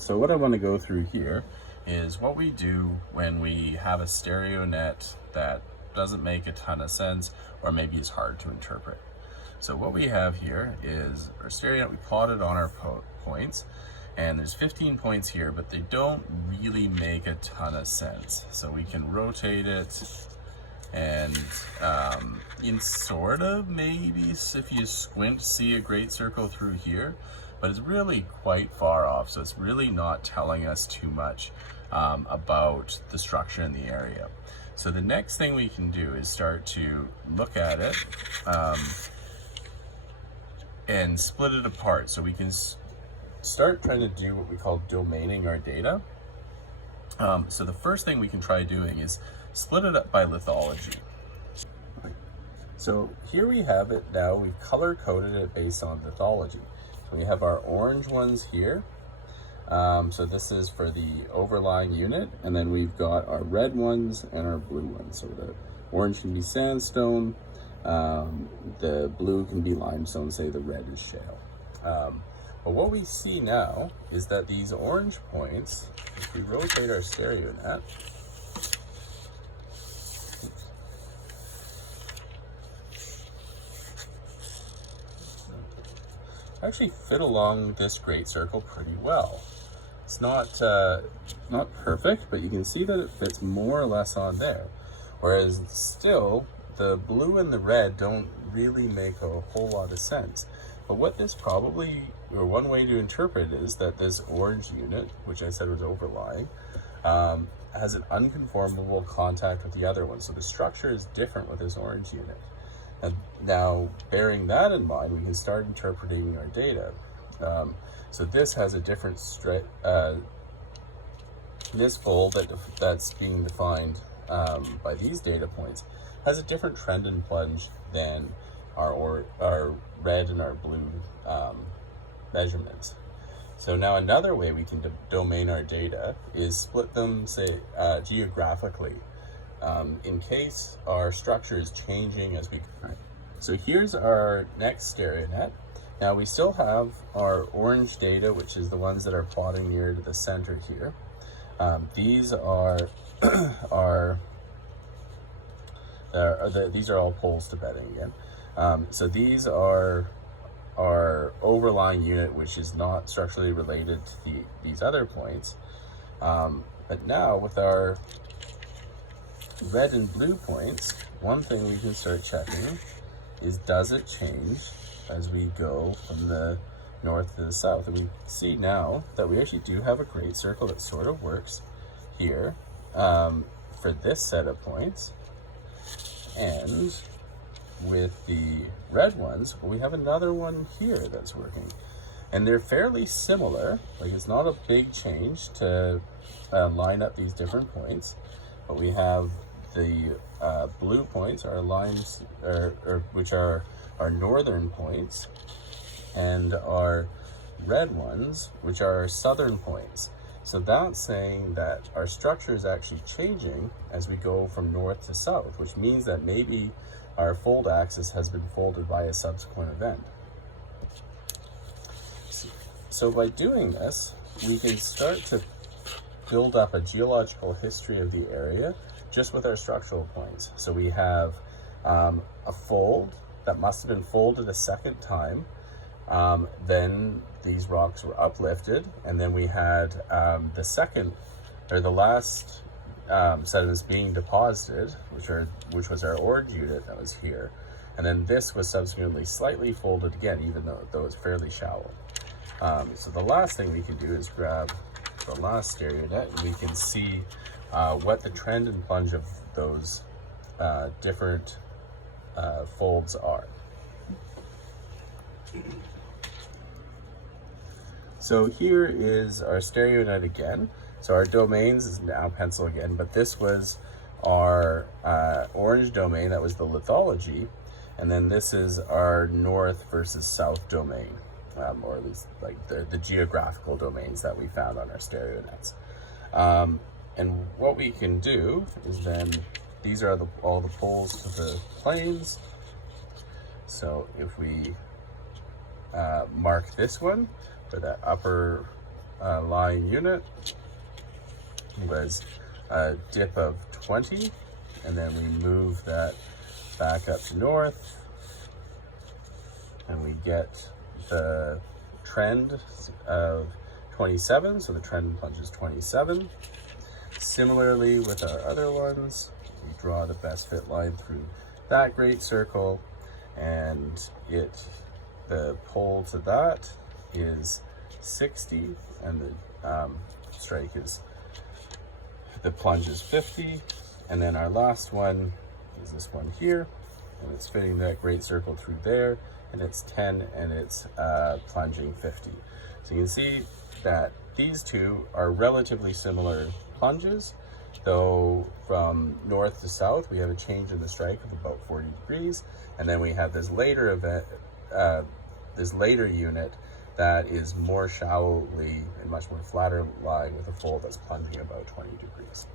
So what I want to go through here is what we do when we have a stereonet that doesn't make a ton of sense or maybe is hard to interpret. So what we have here is our stereonet. We plotted on our points, and there's 15 points here, but they don't really make a ton of sense. So we can rotate it, and you can sort of maybe, if you squint, see a great circle through here, but it's really quite far off. So it's really not telling us too much about the structure in the area. So the next thing we can do is start to look at it and split it apart. So we can start trying to do what we call domaining our data. So the first thing we can try doing is split it up by lithology. So here we have it now. We've color coded it based on lithology. So we have our orange ones here. So this is for the overlying unit, and then we've got our red ones and our blue ones. So the orange can be sandstone, the blue can be limestone, say the red is shale. But what we see now is that these orange points, if we rotate our stereonet, actually fit along this great circle pretty well. It's not perfect, but you can see that it fits more or less on there. Whereas still, the blue and the red don't really make a whole lot of sense. But what this probably, or one way to interpret it, is that this orange unit, which I said was overlying, has an unconformable contact with the other one. So the structure is different with this orange unit. And now, bearing that in mind, we can start interpreting our data. So this has a different this fold that's being defined by these data points has a different trend and plunge than our red and our blue measurements. So now another way we can domain our data is split them, say, geographically, in case our structure is changing as we. Right. So here's our next stereonet. Now we still have our orange data, which is the ones that are plotting near to the center here. These are these are all poles to bedding again. So these are our overlying unit, which is not structurally related to these other points. But now with our red and blue points, one thing we can start checking is, does it change as we go from the north to the south? And we see now that we actually do have a great circle that sort of works here for this set of points. And with the red ones, we have another one here that's working. And they're fairly similar. Like, it's not a big change to line up these different points, but we have the blue points, our lines, which are our northern points, and our red ones, which are our southern points. So that's saying that our structure is actually changing as we go from north to south, which means that maybe our fold axis has been folded by a subsequent event. So by doing this, we can start to build up a geological history of the area just with our structural points. So we have a fold that must have been folded a second time. Then these rocks were uplifted, and then we had the second, or the last sediments being deposited, which was our orange unit that was here. And then this was subsequently slightly folded again, even though it's fairly shallow. So the last thing we can do is grab the last stereonet, and we can see what the trend and plunge of those different folds are. So here is our stereonet again. So our domains is now pencil again, but this was our orange domain, that was the lithology, and then this is our north versus south domain, or at least like the geographical domains that we found on our stereonets. And what we can do is then, these are all the poles to the planes. So if we mark this one for that upper lying unit was a dip of 20, and then we move that back up to north, and we get the trend of 27, so the trend plunges 27. Similarly with our other ones, we draw the best fit line through that great circle, and the pole to that is 60, and the strike is, the plunge is 50, and then our last one is this one here, and it's fitting that great circle through there, and it's 10, and it's plunging 50. So you can see that these two are relatively similar plunges, though from north to south we have a change in the strike of about 40 degrees, and then we have this later event, this later unit that is more shallowly and much more flatter lying with a fold that's plunging about 20 degrees.